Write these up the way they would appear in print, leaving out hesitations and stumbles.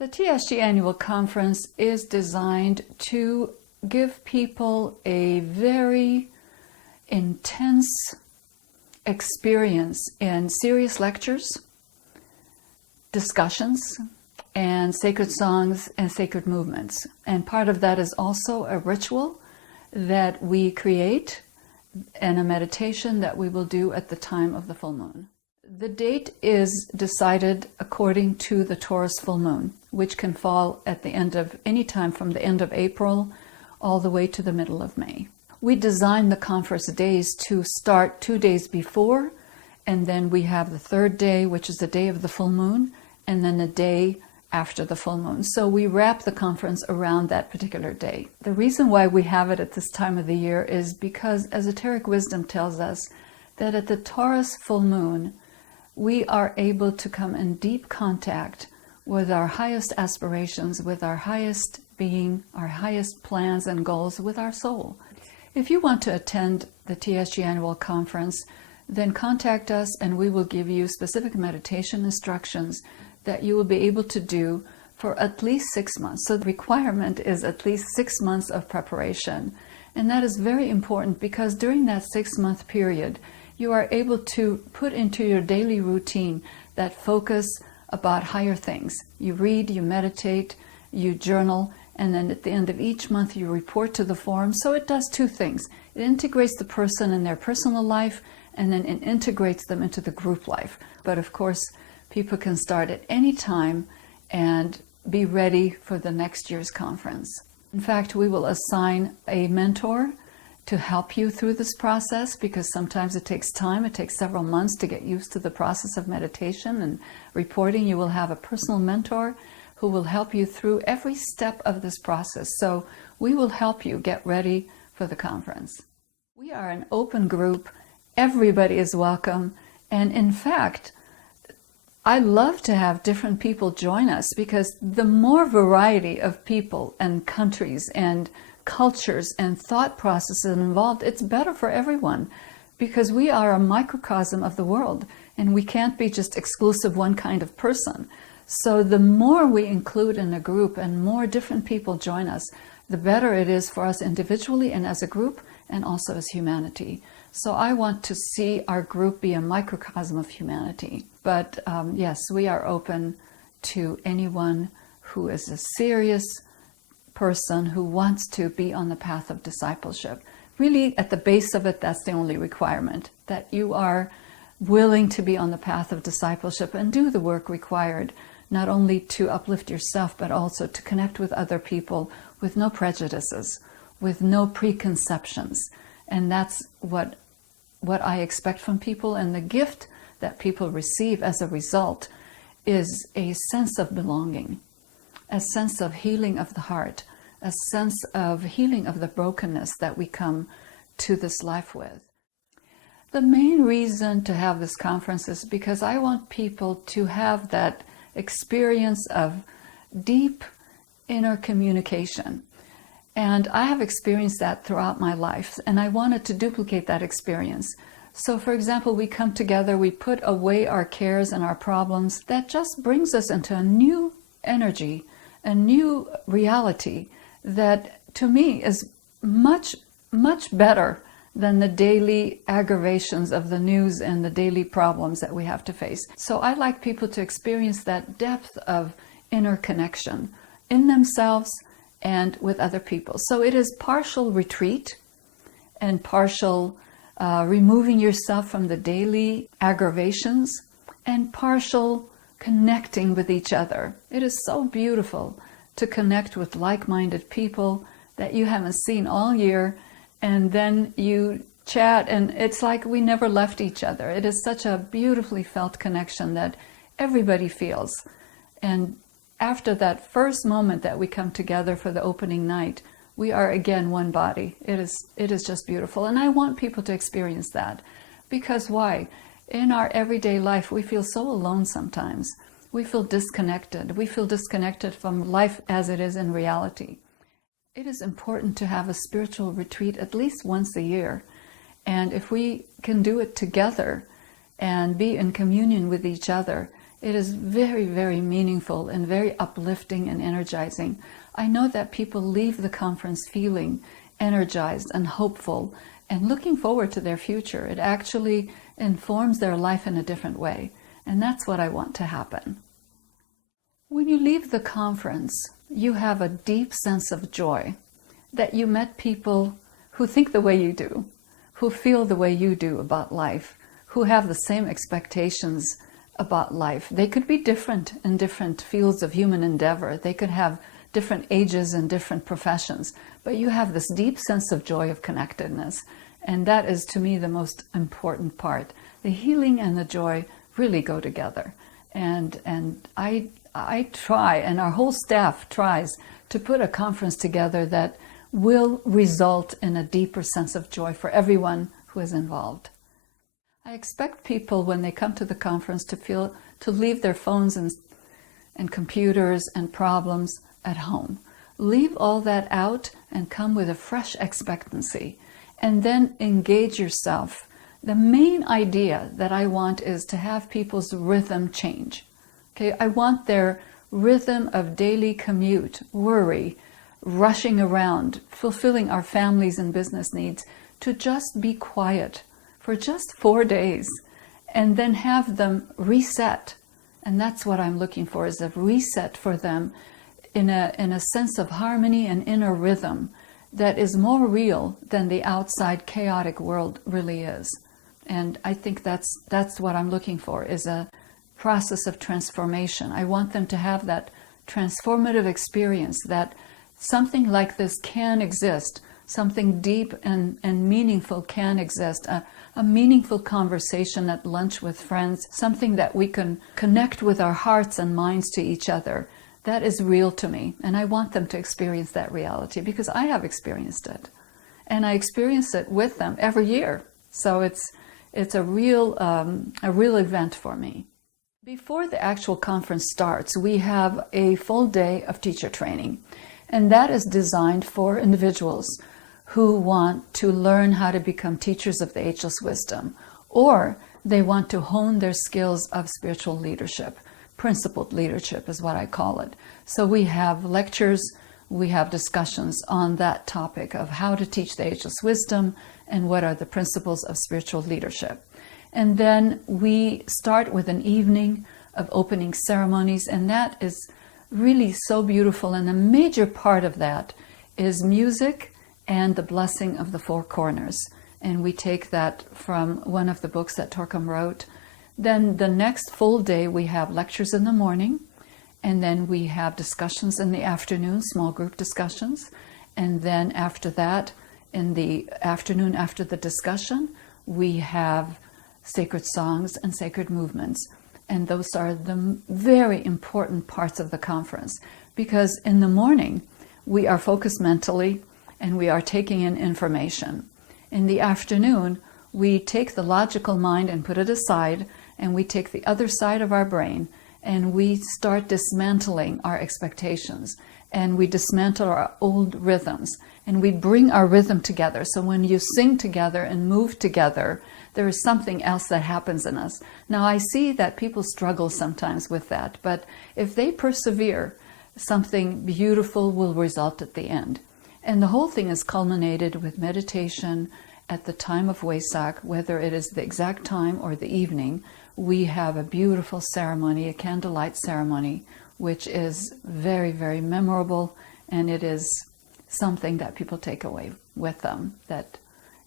The TSG Annual Conference is designed to give people a very intense experience in serious lectures, discussions, and sacred songs and sacred movements. And part of that is also a ritual that we create and a meditation that we will do at the time of the full moon. The date is decided according to the Taurus full moon, which can fall at the end of any time from the end of April all the way to the middle of May. We designed the conference days to start 2 days before, and then we have the third day, which is the day of the full moon, and then the day after the full moon. So we wrap the conference around that particular day. The reason why we have it at this time of the year is because esoteric wisdom tells us that at the Taurus full moon, we are able to come in deep contact with our highest aspirations, with our highest being, our highest plans and goals, with our soul. If you want to attend the TSG Annual Conference, then contact us and we will give you specific meditation instructions that you will be able to do for at least 6 months. So the requirement is at least 6 months of preparation. And that is very important because during that 6-month period, you are able to put into your daily routine that focus about higher things. You read, you meditate, you journal, and then at the end of each month you report to the forum. So it does 2 things. It integrates the person in their personal life, and then it integrates them into the group life. But of course, people can start at any time and be ready for the next year's conference. In fact, we will assign a mentor to help you through this process, because sometimes it takes time. It takes several months to get used to the process of meditation and reporting. You will have a personal mentor who will help you through every step of this process. So we will help you get ready for the conference. We are an open group. Everybody is welcome. And in fact, I love to have different people join us, because the more variety of people and countries and cultures and thought processes involved, it's better for everyone, because we are a microcosm of the world and we can't be just exclusive one kind of person. So the more we include in a group and more different people join us, the better it is for us individually and as a group, and also as humanity. So I want to see our group be a microcosm of humanity. But yes, we are open to anyone who is a serious person who wants to be on the path of discipleship. Really, at the base of it, that's the only requirement, that you are willing to be on the path of discipleship and do the work required, not only to uplift yourself, but also to connect with other people with no prejudices, with no preconceptions. And that's what I expect from people. And the gift that people receive as a result is a sense of belonging, a sense of healing of the heart, a sense of healing of the brokenness that we come to this life with. The main reason to have this conference is because I want people to have that experience of deep inner communication. And I have experienced that throughout my life, and I wanted to duplicate that experience. So for example, we come together, we put away our cares and our problems. That just brings us into a new energy, a new reality that to me is much, much better than the daily aggravations of the news and the daily problems that we have to face. So I like people to experience that depth of inner connection in themselves and with other people. So it is partial retreat and partial removing yourself from the daily aggravations, and partial connecting with each other. It is so beautiful to connect with like-minded people that you haven't seen all year, and then you chat and it's like we never left each other. It is such a beautifully felt connection that everybody feels. And after that first moment that we come together for the opening night, we are again one body. It is just beautiful. And I want people to experience that. Because why? In our everyday life, we feel so alone sometimes. We feel disconnected. We feel disconnected from life as it is in reality. It is important to have a spiritual retreat at least once a year. And if we can do it together and be in communion with each other, It is very, very meaningful and very uplifting and energizing. I know that people leave the conference feeling energized and hopeful and looking forward to their future. It actually informs their life in a different way. And that's what I want to happen. When you leave the conference, you have a deep sense of joy that you met people who think the way you do, who feel the way you do about life, who have the same expectations about life. They could be different in different fields of human endeavor. They could have different ages and different professions, but you have this deep sense of joy of connectedness. And that is, to me, the most important part. The healing and the joy really go together. And I try, and our whole staff tries, to put a conference together that will result in a deeper sense of joy for everyone who is involved. I expect people, when they come to the conference, to leave their phones and computers and problems at home. Leave all that out and come with a fresh expectancy, and then engage yourself. The main idea that I want is to have people's rhythm change. Okay, I want their rhythm of daily commute, worry, rushing around, fulfilling our families and business needs, to just be quiet for just 4 days and then have them reset. And that's what I'm looking for, is a reset for them in a sense of harmony and inner rhythm that is more real than the outside chaotic world really is. And I think that's what I'm looking for, is a process of transformation. I want them to have that transformative experience, that something like this can exist, something deep and meaningful can exist, a meaningful conversation at lunch with friends, something that we can connect with our hearts and minds to each other. That is real to me, and I want them to experience that reality, because I have experienced it, and I experience it with them every year. So it's a real event for me. Before the actual conference starts, we have a full day of teacher training, and that is designed for individuals who want to learn how to become teachers of the ageless wisdom, or they want to hone their skills of spiritual leadership. Principled leadership is what I call it. So we have lectures, we have discussions on that topic of how to teach the ageless wisdom and what are the principles of spiritual leadership. And then we start with an evening of opening ceremonies, and that is really so beautiful. And a major part of that is music and the blessing of the four corners. And we take that from one of the books that Torkham wrote. Then the next full day, we have lectures in the morning, and then we have discussions in the afternoon, small group discussions. And then after that, in the afternoon after the discussion, we have sacred songs and sacred movements. And those are the very important parts of the conference, because in the morning, we are focused mentally and we are taking in information. In the afternoon, we take the logical mind and put it aside, and we take the other side of our brain and we start dismantling our expectations, and we dismantle our old rhythms, and we bring our rhythm together. So when you sing together and move together, there is something else that happens in us. Now, I see that people struggle sometimes with that, but if they persevere, something beautiful will result at the end. And the whole thing is culminated with meditation at the time of Wesak, whether it is the exact time or the evening. We have a beautiful ceremony, a candlelight ceremony, which is very, very memorable, and it is something that people take away with them that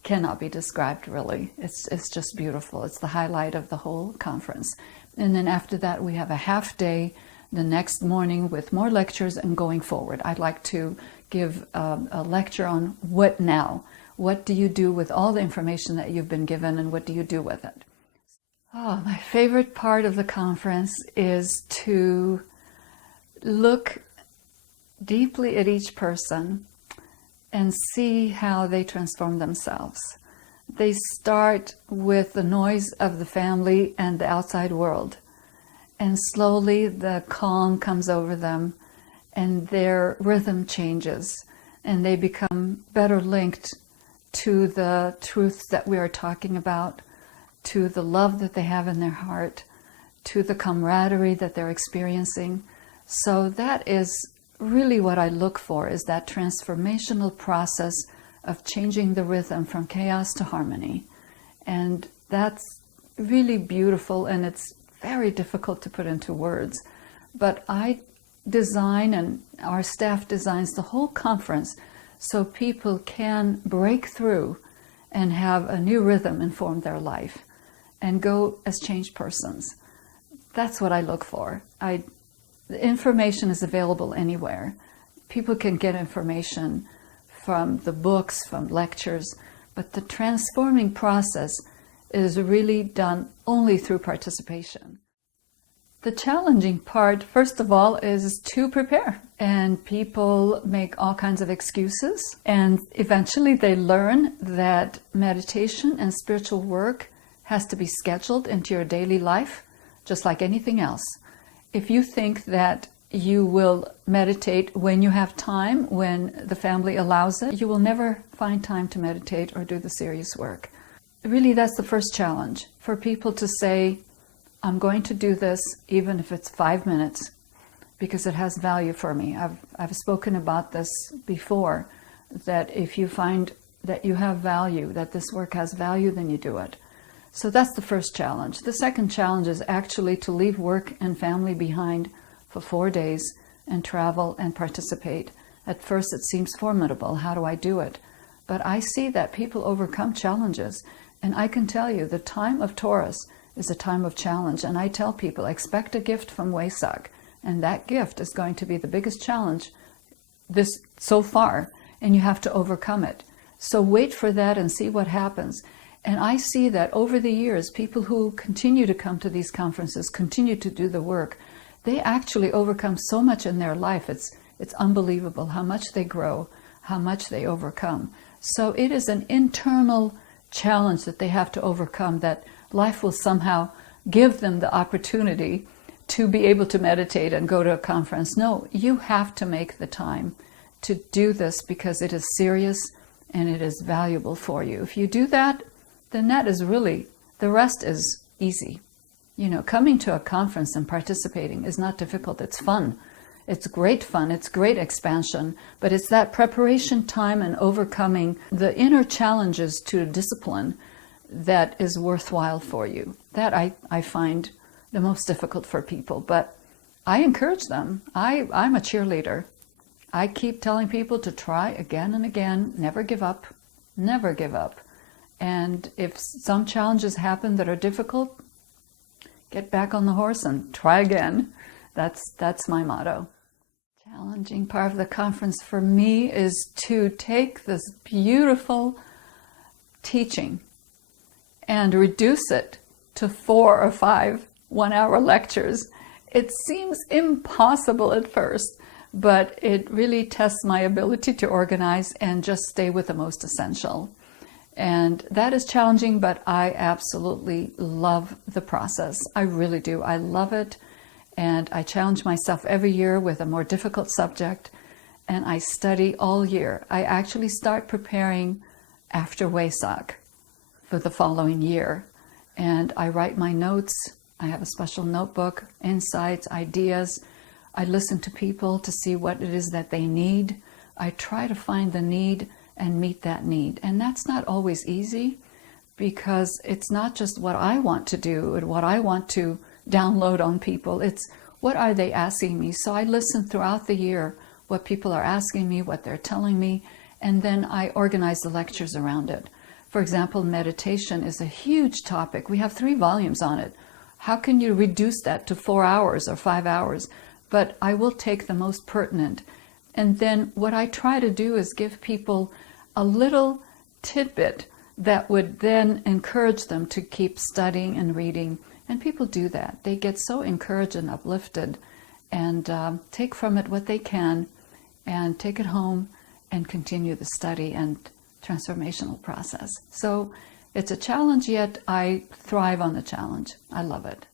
cannot be described, really. It's just beautiful. It's the highlight of the whole conference. And then after that, we have a half day the next morning with more lectures and going forward. I'd like to give a lecture on what now. What do you do with all the information that you've been given, and what do you do with it? Oh, my favorite part of the conference is to look deeply at each person and see how they transform themselves. They start with the noise of the family and the outside world, and slowly the calm comes over them and their rhythm changes, and they become better linked to the truths that we are talking about, to the love that they have in their heart, to the camaraderie that they're experiencing. So that is really what I look for, is that transformational process of changing the rhythm from chaos to harmony. And that's really beautiful, and it's very difficult to put into words. But I design, and our staff designs the whole conference so people can break through and have a new rhythm inform their life and go as changed persons. That's what I look for. The information is available anywhere. People can get information from the books, from lectures, but the transforming process is really done only through participation. The challenging part, first of all, is to prepare. And people make all kinds of excuses. And eventually they learn that meditation and spiritual work has to be scheduled into your daily life, just like anything else. If you think that you will meditate when you have time, when the family allows it, you will never find time to meditate or do the serious work. Really, that's the first challenge, for people to say, I'm going to do this even if it's 5 minutes, because it has value for me. I've spoken about this before, that if you find that you have value, that this work has value, then you do it. So that's the first challenge. The second challenge is actually to leave work and family behind for 4 days and travel and participate. At first it seems formidable. How do I do it? But I see that people overcome challenges. And I can tell you, the time of Taurus is a time of challenge. And I tell people, expect a gift from Wesak. And that gift is going to be the biggest challenge so far. And you have to overcome it. So wait for that and see what happens. And I see that over the years, people who continue to come to these conferences, continue to do the work, they actually overcome so much in their life. It's unbelievable how much they grow, how much they overcome. So it is an internal challenge that they have to overcome, that life will somehow give them the opportunity to be able to meditate and go to a conference. No, you have to make the time to do this, because it is serious and it is valuable for you. If you do that, then that is really, the rest is easy. You know, coming to a conference and participating is not difficult. It's fun. It's great fun. It's great expansion. But it's that preparation time and overcoming the inner challenges to a discipline that is worthwhile for you. That I find the most difficult for people. But I encourage them. I'm a cheerleader. I keep telling people to try again and again. Never give up. Never give up. And if some challenges happen that are difficult, get back on the horse and try again. That's my motto. Challenging part of the conference for me is to take this beautiful teaching and reduce it to 4 or 5 one-hour lectures. It seems impossible at first, but it really tests my ability to organize and just stay with the most essential. And that is challenging, but I absolutely love the process. I really do. I love it. And I challenge myself every year with a more difficult subject. And I study all year. I actually start preparing after Wesak for the following year. And I write my notes. I have a special notebook, insights, ideas. I listen to people to see what it is that they need. I try to find the need and meet that need. And that's not always easy, because it's not just what I want to do and what I want to download on people. It's what are they asking me? So I listen throughout the year what people are asking me, what they're telling me, and then I organize the lectures around it. For example, meditation is a huge topic. We have 3 volumes on it. How can you reduce that to 4 hours or 5 hours? But I will take the most pertinent. And then what I try to do is give people a little tidbit that would then encourage them to keep studying and reading. And people do that. They get so encouraged and uplifted, and take from it what they can and take it home and continue the study and transformational process. So it's a challenge, yet I thrive on the challenge. I love it.